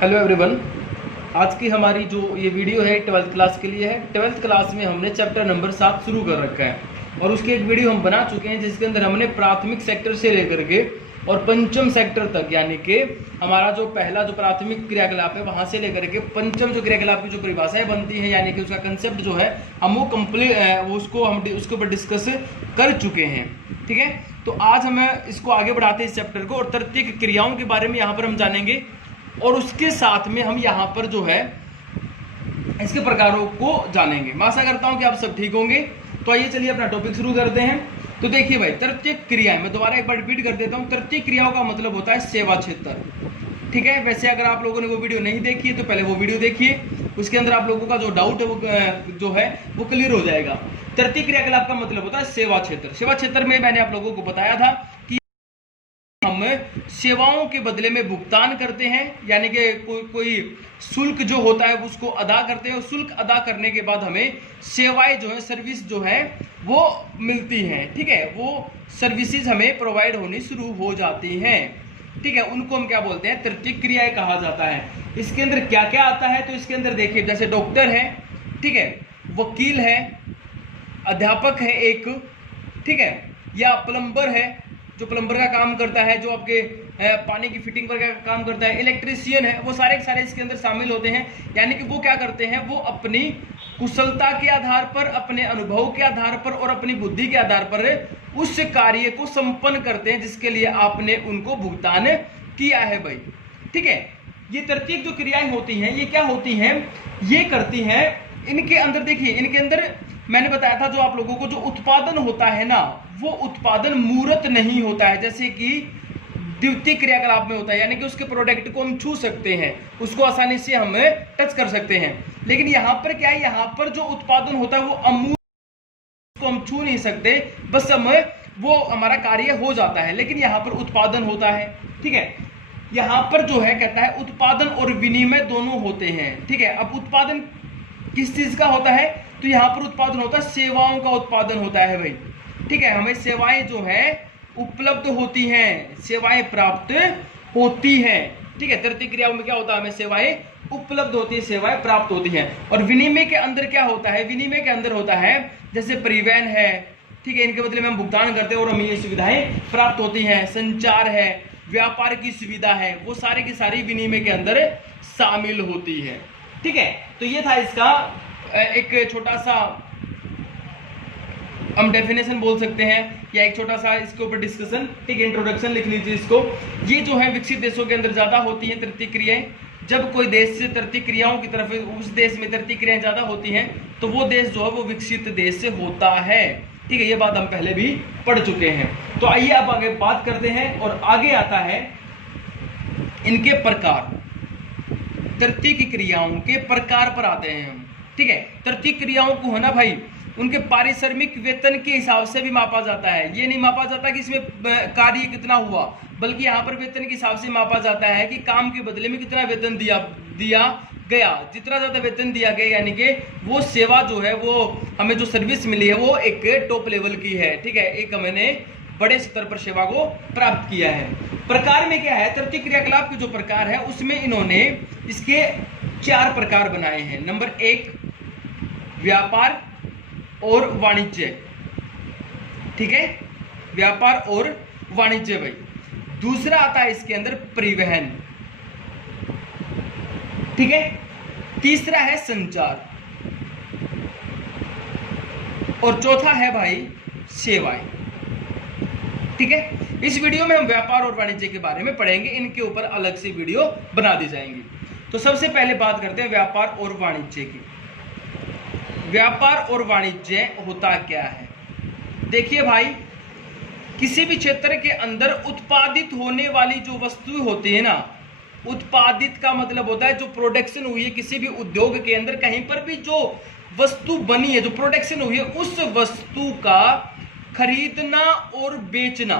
Hello everyone. आज की हमारी जो ये वीडियो है 12th क्लास के लिए है। 12th क्लास में हमने चैप्टर नंबर 7 शुरू कर रखा है और उसकी एक वीडियो हम बना चुके हैं जिसके अंदर हमने प्राथमिक सेक्टर से लेकर के और पंचम सेक्टर तक, यानी कि हमारा जो पहला जो प्राथमिक क्रियाकलाप है वहां से लेकर के पंचम जो क्रियाकलाप की जो परिभाषाएं बनती है, यानी कि उसका कंसेप्ट जो है हम वो कंप्लीट उसको हम उसके ऊपर डिस्कस कर चुके हैं। ठीक है, तो आज हम इसको आगे बढ़ाते हैं इस चैप्टर को और तर्तीय क्रियाओं के बारे में यहाँ पर हम जानेंगे और उसके साथ में हम यहाँ पर जो है इसके प्रकारों को जानेंगे। मैं आशा करता हूं कि आप सब ठीक होंगे। तो आइए चलिए अपना टॉपिक शुरू करते हैं। तो देखिए भाई, तर्तीय क्रियाएं, मैं दोबारा एक बार रिपीट कर देता हूं। तर्तीय क्रियाओं का मतलब होता है सेवा क्षेत्र। ठीक है, वैसे अगर आप लोगों ने वो वीडियो नहीं देखी है तो पहले वो वीडियो देखिए, उसके अंदर आप लोगों का जो डाउट है वो जो है वो क्लियर हो जाएगा। तर्तीय क्रियाकलाप का मतलब होता है सेवा क्षेत्र। सेवा क्षेत्र में मैंने आप लोगों को बताया था कि हम सेवाओं के बदले में भुगतान करते हैं, यानी कि कोई शुल्क जो होता है उसको अदा करते हैं और शुल्क अदा करने के बाद हमें सेवाएं जो है, सर्विस जो है वो मिलती हैं। ठीक है, वो सर्विसेज हमें प्रोवाइड होनी शुरू हो जाती हैं। ठीक है, उनको हम क्या बोलते हैं, तर्तीय क्रियाएं कहा जाता है। इसके अंदर क्या क्या आता है, तो इसके अंदर देखिए जैसे डॉक्टर है, ठीक है, वकील है, अध्यापक है एक, ठीक है, या प्लम्बर है जो प्लम्बर का काम करता है, जो आपके पानी की फिटिंग पर का काम करता है, इलेक्ट्रीशियन है, वो सारे के सारे इसके अंदर शामिल होते हैं। यानी कि वो क्या करते हैं, वो अपनी कुशलता के आधार पर, अपने अनुभव के आधार पर और अपनी बुद्धि के आधार पर उस कार्य को संपन्न करते हैं जिसके लिए आपने उनको भुगतान किया है भाई। ठीक है, ये तर्तीय जो क्रियाएं होती हैं ये क्या होती हैं, ये करती हैं, इनके अंदर देखिए, इनके अंदर मैंने बताया था जो आप लोगों को जो उत्पादन होता है ना, वो उत्पादन मूर्त नहीं होता है, जैसे कि द्वितीय क्रियाकलाप में होता है, यानी कि उसके प्रोडक्ट को हम छू सकते हैं, उसको आसानी से हम टच कर सकते हैं। लेकिन यहाँ पर क्या है, यहाँ पर जो उत्पादन होता है वो अमूर्त, उसको हम छू नहीं सकते, बस हम वो हमारा कार्य हो जाता है, लेकिन यहाँ पर उत्पादन होता है। ठीक है, यहाँ पर जो है कहता है उत्पादन और विनिमय दोनों होते हैं। ठीक है, अब उत्पादन किस चीज का होता है, तो यहाँ पर उत्पादन होता है सेवाओं का उत्पादन होता है भाई। ठीक है, हमें सेवाएं जो है उपलब्ध होती हैं, सेवाएं प्राप्त होती हैं। ठीक है, तर्तीय क्रियाओं में क्या होता है, हमें सेवाएं उपलब्ध होती है, सेवाएं प्राप्त होती हैं। और विनिमय के अंदर क्या होता है, विनिमय के अंदर होता है जैसे परिवहन है, ठीक है, इनके बदले में हम भुगतान करते हैं और हमें ये सुविधाएं प्राप्त होती हैं। संचार है, व्यापार की सुविधा है, वो सारी की सारी विनिमय के अंदर शामिल होती है। ठीक है, तो ये था इसका एक छोटा सा हम डेफिनेशन बोल सकते हैं या एक छोटा सा इसके ऊपर डिस्कशन, ठीक, इंट्रोडक्शन लिख लीजिए इसको। ये जो है विकसित देशों के अंदर ज्यादा होती हैं तर्तीय क्रियाएं। जब कोई देश से तर्तीय क्रियाओं की तरफ, उस देश में तर्तीय क्रियाएं ज्यादा होती हैं तो वो देश जो है वो विकसित देश से होता है। ठीक है, ये बात हम पहले भी पढ़ चुके हैं। तो आइए अब आगे बात करते हैं और आगे आता है इनके प्रकार, तर्तीय की क्रियाओं के प्रकार पर आते हैं हम। ठीक है, तर्तीय क्रियाओं को है ना भाई, उनके पारिश्रमिक वेतन के हिसाब से भी मापा जाता है। ये नहीं मापा जाता कि इसमें कार्य कितना हुआ, बल्कि यहाँ पर वेतन के हिसाब से मापा जाता है कि काम के बदले में कितना वेतन दिया गया। जितना ज्यादा वेतन दिया गया, यानी कि वो सेवा जो है, वो हमें जो सर्विस मिली है वो एक टॉप लेवल की है। ठीक है, एक मैंने बड़े स्तर पर सेवा को प्राप्त किया है। प्रकार में क्या है, तर्तीय क्रियाकलाप के जो प्रकार है उसमें इन्होंने इसके 4 प्रकार बनाए हैं। नंबर 1 व्यापार और वाणिज्य। ठीक है, व्यापार और वाणिज्य भाई। दूसरा आता है इसके अंदर परिवहन। ठीक है, तीसरा है संचार और चौथा है भाई सेवाएं। ठीक है, इस वीडियो में हम व्यापार और वाणिज्य के बारे में पढ़ेंगे, इनके ऊपर अलग से वीडियो बना दी जाएंगी। तो सबसे पहले बात करते हैं व्यापार और वाणिज्य की। व्यापार और वाणिज्य होता क्या है, देखिए भाई, किसी भी क्षेत्र के अंदर उत्पादित होने वाली जो वस्तु होती है ना, उत्पादित का मतलब होता है जो प्रोडक्शन हुई है किसी भी उद्योग के अंदर, कहीं पर भी जो वस्तु बनी है, जो प्रोडक्शन हुई है, उस वस्तु का खरीदना और बेचना,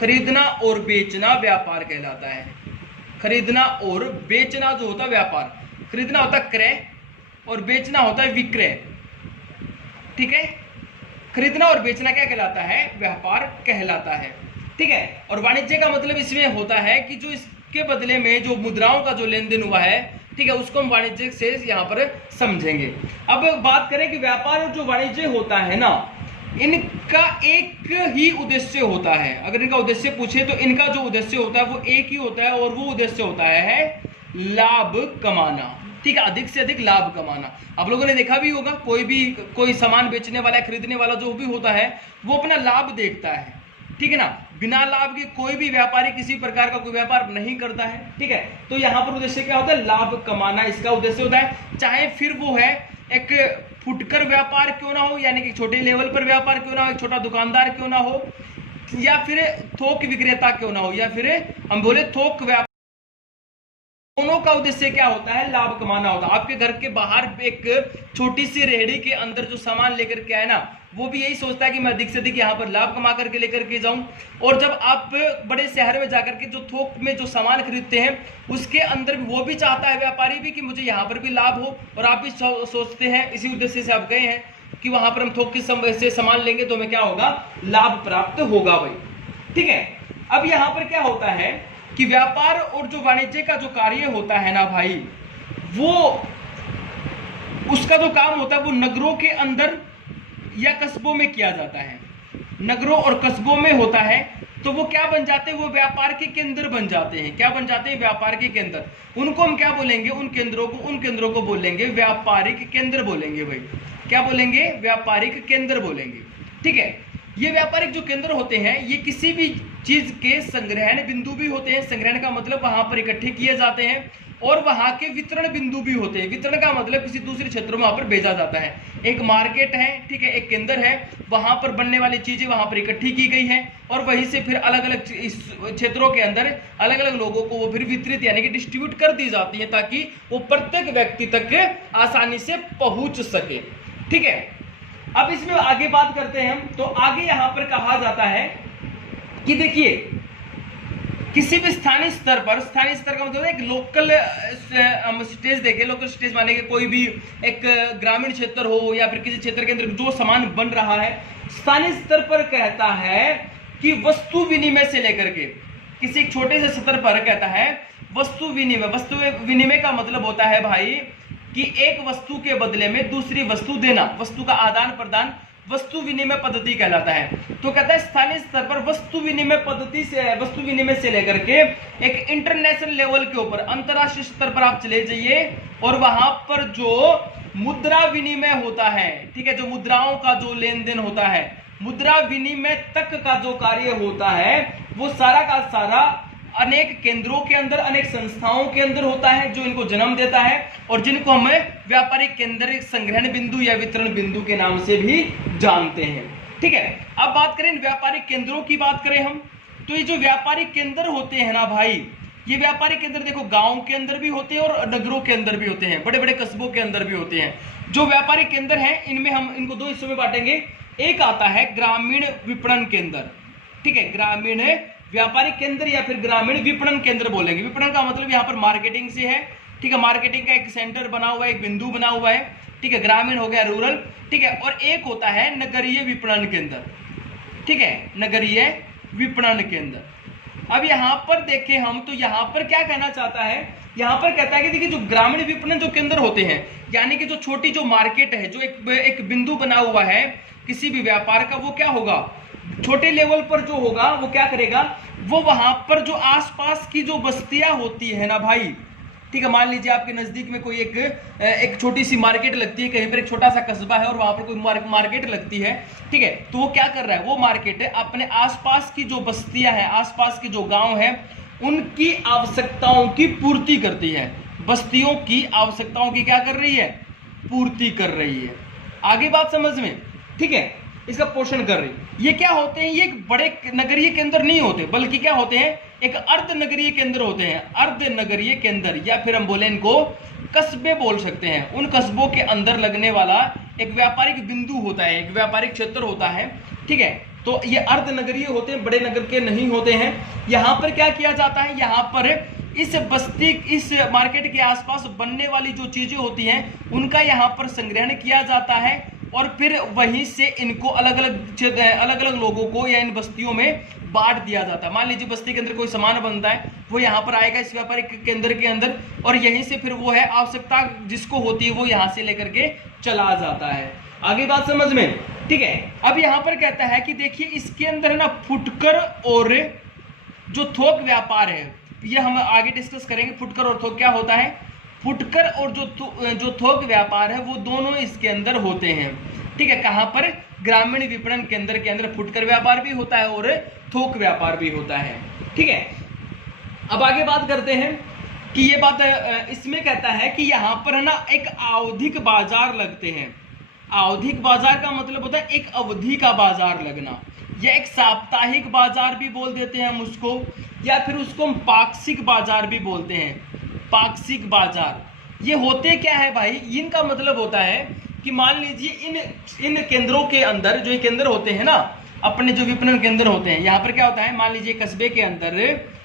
खरीदना और बेचना व्यापार कहलाता है। खरीदना और बेचना जो होता है व्यापार, खरीदना होता है क्रय और बेचना होता है विक्रय। ठीक है, खरीदना और बेचना क्या कहलाता है, व्यापार कहलाता है। ठीक है, और वाणिज्य का मतलब इसमें होता है कि जो इस उसके बदले में जो मुद्राओं का जो लेन देन हुआ है, ठीक है, उसको हम वाणिज्यिक शेष यहाँ पर समझेंगे। अब बात करें कि व्यापार और जो वाणिज्य होता है ना, इनका एक ही उद्देश्य होता है। अगर इनका उद्देश्य पूछे तो इनका जो उद्देश्य होता है वो एक ही होता है, और वो उद्देश्य होता है लाभ कमाना, ठीक है, अधिक से अधिक लाभ कमाना। आप लोगों ने देखा भी होगा, कोई सामान बेचने वाला, खरीदने वाला जो भी होता है, वो अपना लाभ देखता है, ठीक है ना। बिना लाभ के कोई भी व्यापारी किसी प्रकार का कोई व्यापार नहीं करता है, ठीक है। तो यहाँ पर उद्देश्य क्या होता है? लाभ कमाना इसका उद्देश्य होता है। चाहे फिर वो है एक फुटकर व्यापार क्यों ना हो, यानी कि छोटे लेवल पर व्यापार क्यों ना हो, एक छोटा दुकानदार क्यों ना हो, या फिर थोक विक्रेता क्यों ना हो, या फिर हम बोले थोक व्यापार, दोनों का उद्देश्य क्या होता है? लाभ कमाना होता है। आपके घर के बाहर एक छोटी सी रेहड़ी के अंदर जो सामान लेकर के आए ना, वो भी यही सोचता है कि मैं अधिक से अधिक यहाँ पर लाभ कमा करके लेकर के जाऊं। और जब आप बड़े शहर में जाकर के जो थोक में जो सामान खरीदते हैं, उसके अंदर भी वो भी चाहता है व्यापारी भी कि मुझे यहाँ पर भी लाभ हो, और आप भी सोचते हैं, इसी उद्देश्य से आप गए हैं कि वहां पर हम थोक के से सामान लेंगे तो हमें क्या होगा? लाभ प्राप्त होगा भाई, ठीक है। अब यहाँ पर क्या होता है कि व्यापार और जो वाणिज्य का जो कार्य होता है ना भाई, वो उसका जो काम होता है वो नगरों के अंदर या कस्बों में किया जाता है। नगरों और कस्बों में होता है तो वो क्या बन जाते हैं? वो व्यापार के केंद्र बन जाते हैं। क्या बन जाते हैं? व्यापार के केंद्र। उनको हम क्या बोलेंगे? उन केंद्रों को बोलेंगे व्यापारिक केंद्र बोलेंगे भाई। क्या बोलेंगे? व्यापारिक केंद्र बोलेंगे, ठीक है। ये व्यापारिक जो केंद्र होते हैं, ये किसी भी चीज के संग्रहण बिंदु भी होते हैं। संग्रहण का मतलब वहां पर इकट्ठे किए जाते हैं, और वहां के वितरण बिंदु भी होते हैं। वितरण का मतलब किसी दूसरे क्षेत्र में वहां पर भेजा जाता है। एक मार्केट है, ठीक है, एक केंद्र है, वहां पर बनने वाली चीजें वहां पर इकट्ठी की गई है, और वहीं से फिर अलग अलग क्षेत्रों के अंदर अलग अलग लोगों को वो फिर वितरित यानी कि डिस्ट्रीब्यूट कर दी जाती है, ताकि वो प्रत्येक व्यक्ति तक आसानी से पहुंच सके, ठीक है। अब इसमें आगे बात करते हैं हम, तो आगे यहां पर कहा जाता है कि देखिए, किसी भी स्थानीय स्तर पर, स्थानीय स्तर का मतलब एक लोकल हम स्टेज देखें, लोकल स्टेज माने कि कोई भी एक ग्रामीण क्षेत्र हो या फिर किसी क्षेत्र के अंदर जो सामान बन रहा है, स्थानीय स्तर पर कहता है कि वस्तु विनिमय से लेकर के किसी एक छोटे से स्तर पर कहता है वस्तु विनिमय। वस्तु विनिमय का मतलब होता है भाई कि एक वस्तु के बदले में दूसरी वस्तु देना, वस्तु का आदान प्रदान वस्तु विनिमय पद्धति कहलाता है। तो कहता है स्थानीय स्तर पर वस्तु विनिमय पद्धति से, वस्तु विनिमय से लेकर के एक इंटरनेशनल लेवल के ऊपर, अंतरराष्ट्रीय स्तर पर आप चले जाइए, और वहां पर जो मुद्रा विनिमय होता है, ठीक है, जो मुद्राओं का जो लेन देन होता है, मुद्रा विनिमय तक का जो कार्य होता है, वो सारा का सारा अनेक केंद्रों के अंदर, अनेक संस्थाओं के अंदर होता है, जो इनको जन्म देता है, और जिनको हम व्यापारिक केंद्र, संग्रहण बिंदु या वितरण बिंदु के नाम से भी जानते हैं, ठीक है। अब बात करें व्यापारिक केंद्रों की, बात करें हम, तो ये जो व्यापारिक केंद्र होते हैं ना भाई, ये व्यापारिक केंद्र देखो गांव के अंदर भी होते हैं और नगरों के अंदर भी होते हैं, बड़े बड़े कस्बों के अंदर भी होते हैं। जो व्यापारिक केंद्र हैं, इनमें हम इनको दो हिस्सों में बांटेंगे। एक आता है ग्रामीण विपणन केंद्र, ठीक है, ग्रामीण व्यापारिक केंद्र या फिर ग्रामीण विपणन केंद्र बोलेंगे। विपणन का मतलब यहाँ पर मार्केटिंग से है, ठीक है, मार्केटिंग का एक सेंटर बना हुआ है, एक बिंदु बना हुआ है, ठीक है, ग्रामीण हो गया, रूरल, ठीक है। और एक होता है नगरीय विपणन केंद्र, ठीक है, नगरीय विपणन केंद्र। अब यहाँ पर देखें हम, तो यहाँ पर क्या कहना चाहता है? यहाँ पर कहता है कि देखिए, जो ग्रामीण विपणन जो केंद्र होते हैं, यानी कि जो छोटी जो मार्केट है, जो एक बिंदु बना हुआ है किसी भी व्यापार का, वो क्या होगा? छोटे लेवल पर जो होगा वो क्या करेगा? वो वहां पर जो आसपास की जो बस्तियां होती है ना भाई, ठीक है, मान लीजिए आपके नजदीक में कोई एक छोटी सी मार्केट लगती है, कहीं पर एक छोटा सा कस्बा है और वहां पर कोई मार्केट लगती है, ठीक है। तो वो क्या कर रहा है? वो मार्केट अपने आसपास की जो बस्तियां हैं, आसपास के जो गांव हैं, उनकी आवश्यकताओं की पूर्ति करती है। बस्तियों की आवश्यकताओं की क्या कर रही है? पूर्ति कर रही है। आगे बात समझ में, ठीक है, इसका पोषण कर रही है। ये क्या होते हैं? ये एक बड़े नगरीय केंद्र नहीं होते, बल्कि क्या होते हैं? एक अर्ध नगरीय केंद्र होते हैं। अर्ध नगरीय केंद्र, या फिर हम बोले इनको कस्बे बोल सकते हैं। उन कस्बों के अंदर लगने वाला एक व्यापारिक बिंदु होता है, एक व्यापारिक क्षेत्र होता है, ठीक है। तो ये अर्ध नगरीय होते हैं, बड़े नगर के नहीं होते हैं। यहाँ पर क्या किया जाता है? यहाँ पर इस बस्ती, इस मार्केट के आसपास बनने वाली जो चीजें होती हैं, उनका यहाँ पर संग्रहण किया जाता है, और फिर वहीं से इनको अलग अलग लोगों को या इन बस्तियों में बांट दिया जाता है। मान लीजिए बस्ती के अंदर कोई सामान बनता है, वो यहाँ पर आएगा इस व्यापारी केंद्र के अंदर, और यहीं से फिर वो है आवश्यकता जिसको होती है वो यहाँ से लेकर के चला जाता है। आगे बात समझ में, ठीक है। अब यहाँ पर कहता है कि देखिए इसके अंदर है ना फुटकर और जो थोक व्यापार है, ये हम आगे डिस्कस करेंगे। फुटकर और थोक क्या होता है, फुटकर और जो थोक व्यापार है वो दोनों इसके अंदर होते हैं, ठीक है। कहां पर, ग्रामीण विपणन केंद्र के अंदर फुटकर व्यापार भी होता है और थोक व्यापार भी होता है, ठीक है। अब आगे बात करते हैं कि ये बात इसमें कहता है कि यहां पर है ना एक आवधिक बाजार लगते हैं। आवधिक बाजार का मतलब होता है एक अवधि का बाजार लगना, या एक साप्ताहिक बाजार भी बोल देते हैं हम उसको, या फिर उसको हम पाक्षिक बाजार भी बोलते हैं। पाक्षिक बाजार ये होते क्या है भाई, इनका मतलब होता है कि मान लीजिए इन केंद्रों के अंदर जो ये केंद्र होते हैं ना, अपने जो विपणन केंद्र होते हैं, यहाँ पर क्या होता है, मान लीजिए कस्बे के अंदर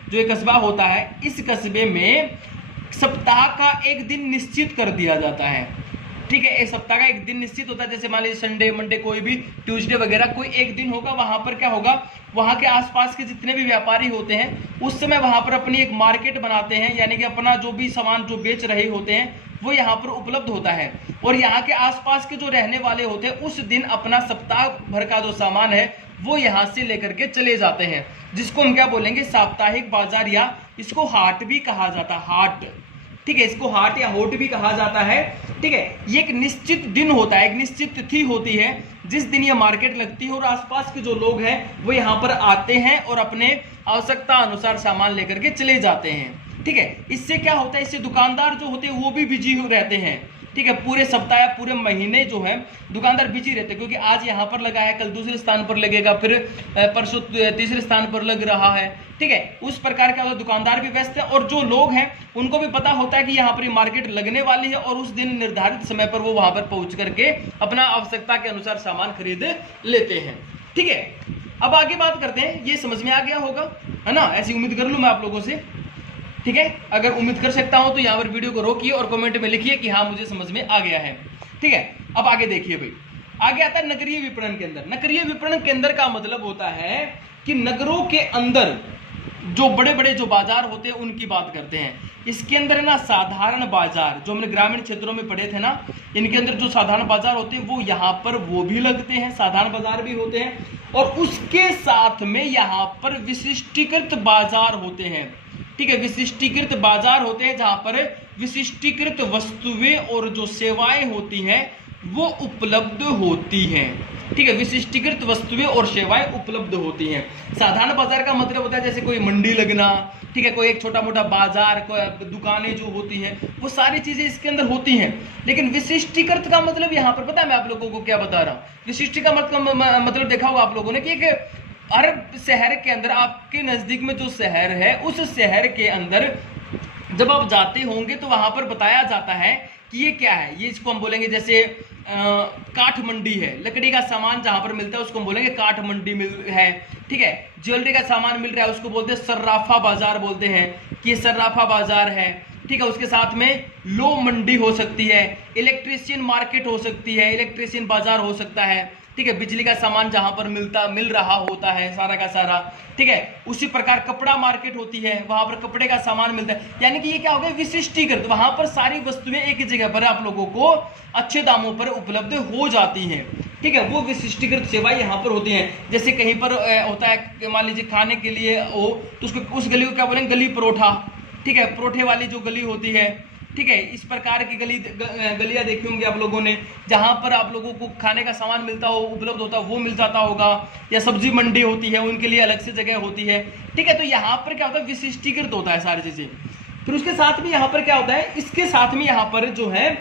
जो ये कस्बा होता है, इस कस्बे में सप्ताह का एक दिन निश्चित कर दिया जाता है, ठीक है। एक सप्ताह का एक दिन निश्चित होता है, जैसे मान लीजिए संडे, मंडे, कोई भी ट्यूसडे वगैरह कोई एक दिन होगा। वहां पर क्या होगा, वहां के आसपास के जितने भी व्यापारी होते हैं उस समय वहां पर अपनी एक मार्केट बनाते हैं, यानी कि अपना जो भी सामान जो बेच रहे होते हैं वो यहाँ पर उपलब्ध होता है, और यहाँ के आसपास के जो रहने वाले होते हैं उस दिन अपना सप्ताह भर का जो सामान है वो यहाँ से लेकर के चले जाते हैं, जिसको हम क्या बोलेंगे, साप्ताहिक बाजार, या इसको हाट भी कहा जाता है, हाट, ठीक है। इसको हाट या होट भी कहा जाता है, ठीक है। ये एक निश्चित दिन होता है, एक निश्चित तिथि होती है जिस दिन ये मार्केट लगती है, और आसपास के जो लोग हैं वो यहाँ पर आते हैं और अपने आवश्यकता अनुसार सामान लेकर के चले जाते हैं, ठीक है। इससे क्या होता है, इससे दुकानदार जो होते हैं वो भी बिजी रहते हैं, ठीक है। पूरे सप्ताह या पूरे महीने जो है दुकानदार बिजी रहते हैं, क्योंकि आज यहाँ पर लगा है, कल दूसरे स्थान पर लगेगा, फिर परसों तीसरे स्थान पर लग रहा है, ठीक है। उस प्रकार का दुकानदार भी व्यस्त है, और जो लोग हैं उनको भी पता होता है कि यहाँ पर मार्केट लगने वाली है, और उस दिन निर्धारित समय पर वो वहां पर पहुंच करके अपना आवश्यकता के अनुसार सामान खरीद लेते हैं, ठीक है। अब आगे बात करते हैं, ये समझ में आ गया होगा, है ना, ऐसी उम्मीद कर लूं मैं आप लोगों से, ठीक है। अगर उम्मीद कर सकता हूं तो यहाँ पर वीडियो को रोकिए और कमेंट में लिखिए कि हाँ मुझे समझ में आ गया है, ठीक है। अब आगे देखिए भाई, आगे आता है नगरीय विपणन केंद्र। नगरीय विपणन केंद्र का मतलब होता है कि नगरों के अंदर जो बड़े बड़े जो बाजार होते हैं उनकी बात करते हैं। इसके अंदर है ना साधारण बाजार, जो हमने ग्रामीण क्षेत्रों में पढ़े थे ना, इनके अंदर जो साधारण बाजार होते हैं वो यहाँ पर वो भी लगते हैं, साधारण बाजार भी होते हैं, और उसके साथ में यहाँ पर विशिष्टीकृत बाजार होते हैं, ठीक है। विशिष्टीकृत बाजार होते हैं जहां पर विशिष्टीकृत वस्तुएं और जो सेवाएं होती हैं वो उपलब्ध होती हैं, ठीक है। विशिष्टीकृत वस्तुएं और सेवाएं उपलब्ध होती हैं। साधारण बाजार का मतलब होता है जैसे कोई मंडी लगना, ठीक है, कोई एक छोटा मोटा बाजार, कोई दुकानें जो होती हैं वो सारी चीजें इसके अंदर होती हैं। लेकिन विशिष्टीकृत का मतलब यहाँ पर पता है मैं आप लोगों को क्या बता रहा हूँ, विशिष्टी का मतलब देखा होगा आप लोगों ने कि एक हर शहर के अंदर, आपके नजदीक में जो शहर है उस शहर के अंदर जब आप जाते होंगे तो वहां पर बताया जाता है कि ये क्या है, ये इसको हम बोलेंगे जैसे काठ मंडी है, लकड़ी का सामान जहां पर मिलता है उसको हम बोलेंगे काठ मंडी है, ठीक है। ज्वेलरी का सामान मिल रहा है उसको बोलते हैं सर्राफा बाजार, बोलते हैं कि ये सर्राफा बाजार है, ठीक है। उसके साथ में लो मंडी हो सकती है, इलेक्ट्रिशियन मार्केट हो सकती है, इलेक्ट्रिशियन बाजार हो सकता है, ठीक है। बिजली का सामान जहां पर मिल रहा होता है सारा का सारा, ठीक है। उसी प्रकार कपड़ा मार्केट होती है, वहां पर कपड़े का सामान मिलता है, यानी कि ये क्या हो गया, विशिष्टीकृत, वहां पर सारी वस्तुएं एक ही जगह पर आप लोगों को अच्छे दामों पर उपलब्ध हो जाती हैं, ठीक है। वो विशिष्टीकृत सेवाएं यहाँ पर होती हैं। जैसे कहीं पर होता है मान लीजिए खाने के लिए हो तो उसको उस गली को क्या बोलेंगे, गली परोठा, ठीक है, परोठे वाली जो गली होती है, ठीक है। इस प्रकार की गलियां देखी होंगी आप लोगों ने, जहां पर आप लोगों को खाने का सामान मिलता हो, उपलब्ध होता वो मिल जाता होगा, या सब्जी मंडी होती है उनके लिए अलग से जगह होती है, ठीक है। तो यहाँ पर क्या होता है, विशिष्टीकृत होता है सारी चीजें। फिर उसके साथ में यहाँ पर क्या होता है, इसके साथ में यहाँ पर जो है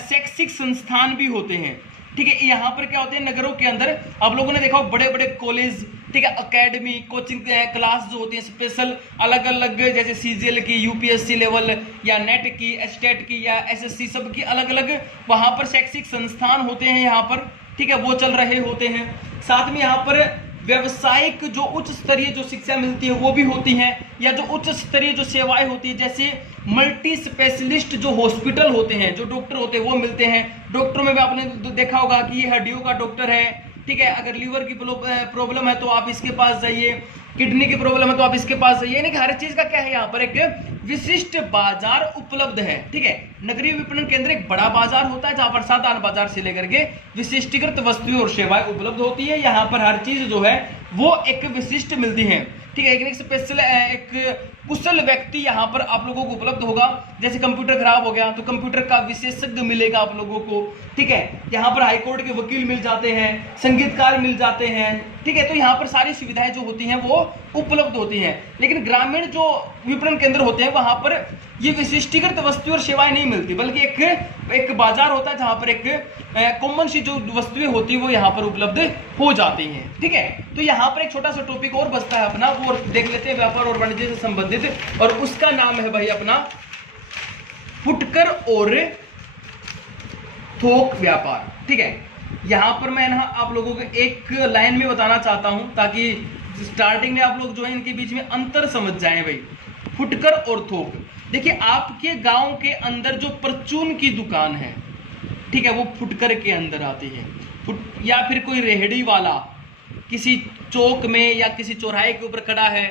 शैक्षिक संस्थान भी होते हैं, ठीक है। यहाँ पर क्या होते हैं, नगरों के अंदर आप लोगों ने देखा हो बड़े बड़े कॉलेज, ठीक है, एकेडमी, कोचिंग क्लास जो होती है स्पेशल, अलग अलग, जैसे सीजीएल की, यूपीएससी लेवल, या नेट की, स्टेट की, या एसएससी, सब की अलग अलग वहां पर शैक्षिक संस्थान होते हैं यहाँ पर, ठीक है, वो चल रहे होते हैं। साथ में यहाँ पर व्यवसायिक जो उच्च स्तरीय जो शिक्षा मिलती है वो भी होती है, या जो उच्च स्तरीय जो सेवाएं होती है, जैसे मल्टी स्पेशलिस्ट जो हॉस्पिटल होते हैं, जो डॉक्टर होते हैं वो मिलते हैं। डॉक्टरों में भी आपने देखा होगा कि ये हड्डियों का डॉक्टर है, ठीक है, अगर लीवर की प्रॉब्लम है तो आप इसके पास जाइए, किडनी की प्रॉब्लम है तो आप इसके पास जाइए। यानी कि हर चीज का क्या है, यहाँ पर एक विशिष्ट बाजार उपलब्ध है। ठीक है, नगरीय विपणन केंद्र एक बड़ा बाजार होता है जहां पर साधारण बाजार से लेकर के विशिष्टीकृत वस्तुएं और सेवाएं उपलब्ध होती है। यहाँ पर हर चीज जो है वो एक विशिष्ट मिलती है। ठीक है, एक स्पेशल एक कुशल व्यक्ति यहाँ पर आप लोगों को उपलब्ध होगा। जैसे कंप्यूटर खराब हो गया तो कंप्यूटर का विशेषज्ञ मिलेगा आप लोगों को। ठीक है, यहाँ पर हाईकोर्ट के वकील मिल जाते हैं, संगीतकार मिल जाते हैं। ठीक है, तो यहाँ पर सारी सुविधाएं जो होती हैं वो उपलब्ध होती हैं। लेकिन ग्रामीण जो विपणन केंद्र होते हैं वहां पर ये विशिष्टीकृत वस्तुएं और सेवाएं नहीं मिलती, बल्कि एक बाजार होता है जहां पर एक कॉमन सी जो वस्तुएं होती है वो यहाँ पर उपलब्ध हो जाती हैं। ठीक है, तो यहाँ पर एक छोटा सा टॉपिक और बचता है अपना, वो देख लेते हैं व्यापार और वाणिज्य से संबंधित, और उसका नाम है भाई अपना फुटकर और थोक व्यापार। ठीक है, यहां पर मैं आप लोगों को एक लाइन में बताना चाहता हूं ताकि स्टार्टिंग में आप लोग जो है इनके बीच में अंतर समझ जाएं। भाई फुटकर और थोक, देखिए आपके गांव के अंदर जो परचून की दुकान है, ठीक है, वो फुटकर के अंदर आती है। या फिर कोई रेहड़ी वाला किसी चौक में या किसी चौराहे के ऊपर खड़ा है,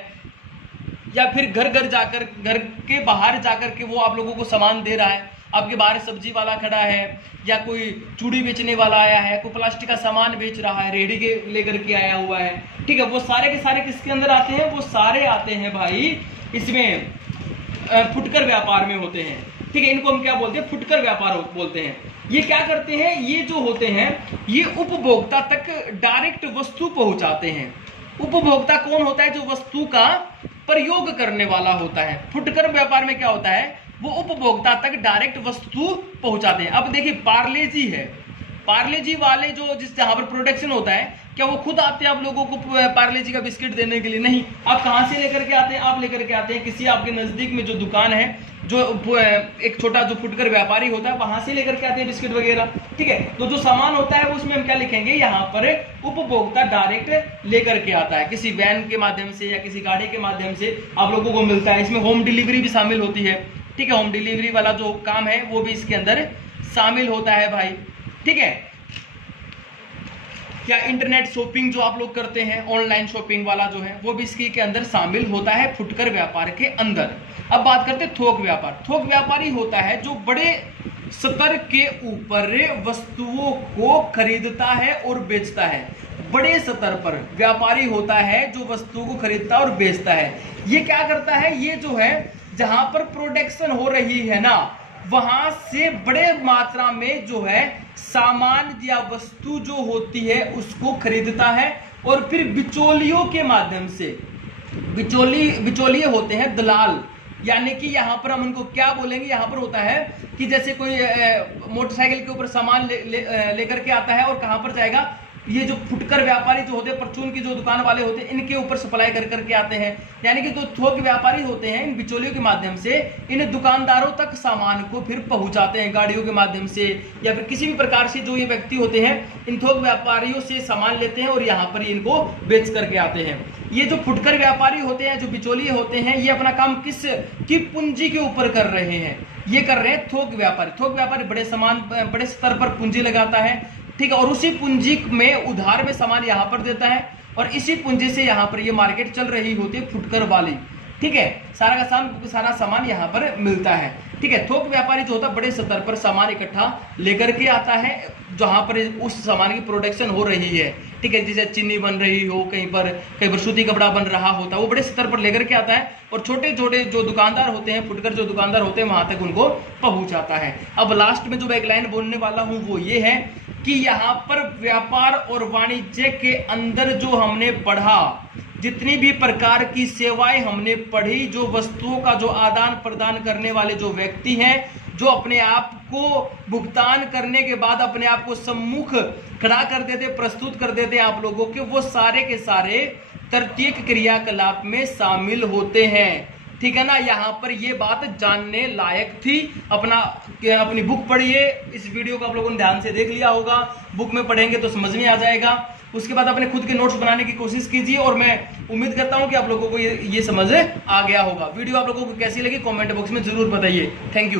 या फिर घर घर जाकर, घर के बाहर जाकर के वो आप लोगों को सामान दे रहा है। आपके बाहर सब्जी वाला खड़ा है, या कोई चूड़ी बेचने वाला आया है, कोई प्लास्टिक का सामान बेच रहा है, रेहड़ी के लेकर के आया हुआ है। ठीक है, वो सारे के सारे किसके अंदर आते हैं, वो सारे आते हैं भाई इसमें फुटकर व्यापार में होते हैं। ठीक है, इनको हम क्या बोलते हैं, फुटकर व्यापार बोलते हैं। ये क्या करते हैं, ये जो होते हैं ये उपभोक्ता तक डायरेक्ट वस्तु पहुंचाते हैं। उपभोक्ता कौन होता है, जो वस्तु का प्रयोग करने वाला होता है। फुटकर व्यापार में क्या होता है, वो उपभोक्ता तक डायरेक्ट वस्तु पहुंचाते हैं। अब देखिए पार्ले जी है, पार्ले जी वाले जो जहां पर प्रोडक्शन होता है, क्या वो खुद आते हैं आप लोगों को पार्ले जी का बिस्किट देने के लिए? नहीं। आप कहां से लेकर के आते हैं, आप लेकर के आते हैं किसी आपके नजदीक में जो दुकान है, जो एक छोटा जो फुटकर व्यापारी होता है वहां से लेकर के आते हैं बिस्किट वगैरह। ठीक है, तो जो सामान होता है उसमें हम क्या लिखेंगे, यहाँ पर उपभोक्ता डायरेक्ट लेकर के आता है, किसी वैन के माध्यम से या किसी गाड़ी के माध्यम से आप लोगों को मिलता है। इसमें होम डिलीवरी भी शामिल होती है। ठीक है, होम डिलीवरी वाला जो काम है वो भी इसके अंदर शामिल होता है भाई। ठीक है, क्या इंटरनेट शॉपिंग जो आप लोग करते हैं, ऑनलाइन शॉपिंग वाला जो है वो भी इसके के अंदर शामिल होता है, फुटकर व्यापार के अंदर। अब बात करते हैं थोक व्यापार। थोक व्यापारी होता है जो बड़े स्तर के ऊपर वस्तुओं को खरीदता है और बेचता है। बड़े स्तर पर व्यापारी होता है जो वस्तुओं को खरीदता और बेचता है। ये क्या करता है, ये जो है जहां पर प्रोडक्शन हो रही है ना, वहां से बड़े मात्रा में जो है सामान या वस्तु जो होती है उसको खरीदता है, और फिर बिचौलियों के माध्यम से, बिचौलिए होते हैं दलाल, यानी कि यहां पर हम उनको क्या बोलेंगे, यहां पर होता है कि जैसे कोई मोटरसाइकिल के ऊपर सामान लेकर के आता है, और कहां पर जाएगा, ये जो फुटकर व्यापारी जो होते हैं, परचून की जो दुकान वाले होते हैं, इनके ऊपर सप्लाई कर करके आते हैं। यानी कि जो थोक व्यापारी होते हैं इन बिचौलियों के माध्यम से इन दुकानदारों तक सामान को फिर पहुंचाते हैं, गाड़ियों के माध्यम से या फिर किसी भी प्रकार से जो ये व्यक्ति होते हैं इन थोक व्यापारियों से सामान लेते हैं और यहाँ पर इनको बेच करके आते हैं। ये जो फुटकर व्यापारी होते हैं, जो बिचौलिए होते हैं, ये अपना काम किस की पूंजी के ऊपर कर रहे हैं, ये कर रहे हैं थोक व्यापारी। थोक व्यापारी बड़े स्तर पर पूंजी लगाता है। ठीक है, और उसी पूंजी में उधार में सामान यहाँ पर देता है, और इसी पूंजी से यहाँ पर ये मार्केट चल रही होती है फुटकर वाली। ठीक है, सारा सामान यहाँ पर मिलता है। ठीक है, थोक व्यापारी जो होता है बड़े स्तर पर सामान इकट्ठा लेकर के आता है जहां पर उस सामान की प्रोडक्शन हो रही है। ठीक है, जैसे चीनी बन रही हो, कहीं पर सूती कपड़ा बन रहा होता है, वो बड़े स्तर पर लेकर के आता है, और छोटे छोटे जो दुकानदार होते हैं, फुटकर जो दुकानदार होते हैं, वहां तक उनको पहुंचाता है। अब लास्ट में जो मैं एक लाइन बोलने वाला हूं वो ये है कि यहाँ पर व्यापार और वाणिज्य के अंदर जो हमने पढ़ा, जितनी भी प्रकार की सेवाएं हमने पढ़ी, जो वस्तुओं का जो आदान प्रदान करने वाले जो व्यक्ति हैं, जो अपने आप को भुगतान करने के बाद अपने आप को सम्मुख खड़ा कर देते, प्रस्तुत कर देते हैं आप लोगों के, वो सारे के सारे तर्तीयक क्रियाकलाप में शामिल होते हैं। ठीक है ना, यहाँ पर ये बात जानने लायक थी। अपनी बुक पढ़िए, इस वीडियो को आप लोगों ने ध्यान से देख लिया होगा, बुक में पढ़ेंगे तो समझ में आ जाएगा। उसके बाद अपने खुद के नोट्स बनाने की कोशिश कीजिए, और मैं उम्मीद करता हूं कि आप लोगों को ये समझ आ गया होगा। वीडियो आप लोगों को कैसी लगी कमेंट बॉक्स में जरूर बताइए। Thank you.